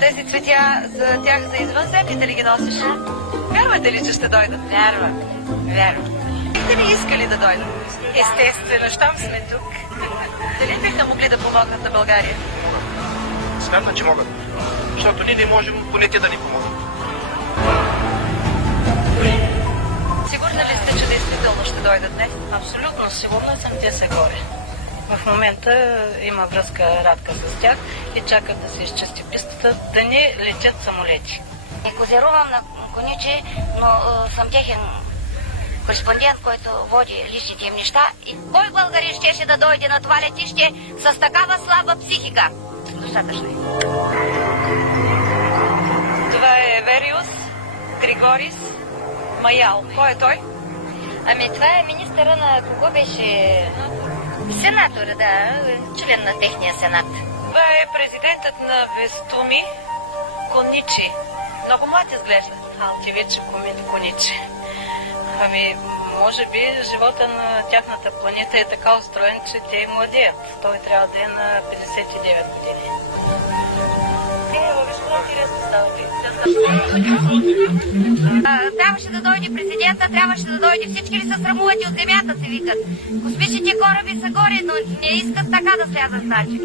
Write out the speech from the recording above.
Тези цветя за тях за извънземните ли ги носиш? Вярвате ли, че ще дойдат? Вярвам. Бихте ли искали да дойдат? Естествено, щом сме тук. Дали биха могли да помогнат на България? Смятам, че могат. Защото ние не можем, поне те да ни помогнат. Сигурна ли сте, че действително ще дойдат днес? Абсолютно сигурна съм, те са горе. В момента има връзка Радка с тях и чакат да се изчисти пистата, да не летят самолети. Не козирувам на коничи, но съм техен кореспондент, който води личните им неща. И кой българин щеше да дойде на това летище с такава слаба психика? Достатъчно е. Това е Вериус Григорис Маял. Кой е той? Ами това е министъра на кого беше? Сенатора, да, член на техния сенат. Това е президентът на Вестуми Коничи. Много млад изглежда. Алтивиче Коничи. Ами, може би живота на тяхната планета е така устроен, че те младеят. Той трябва да е на 59 години. Трябваше да дойде президента, трябваше да дойде. Всички ли са срамувани от земята, се викат. Космичните кораби са горе, но не искат така да слязат, значи.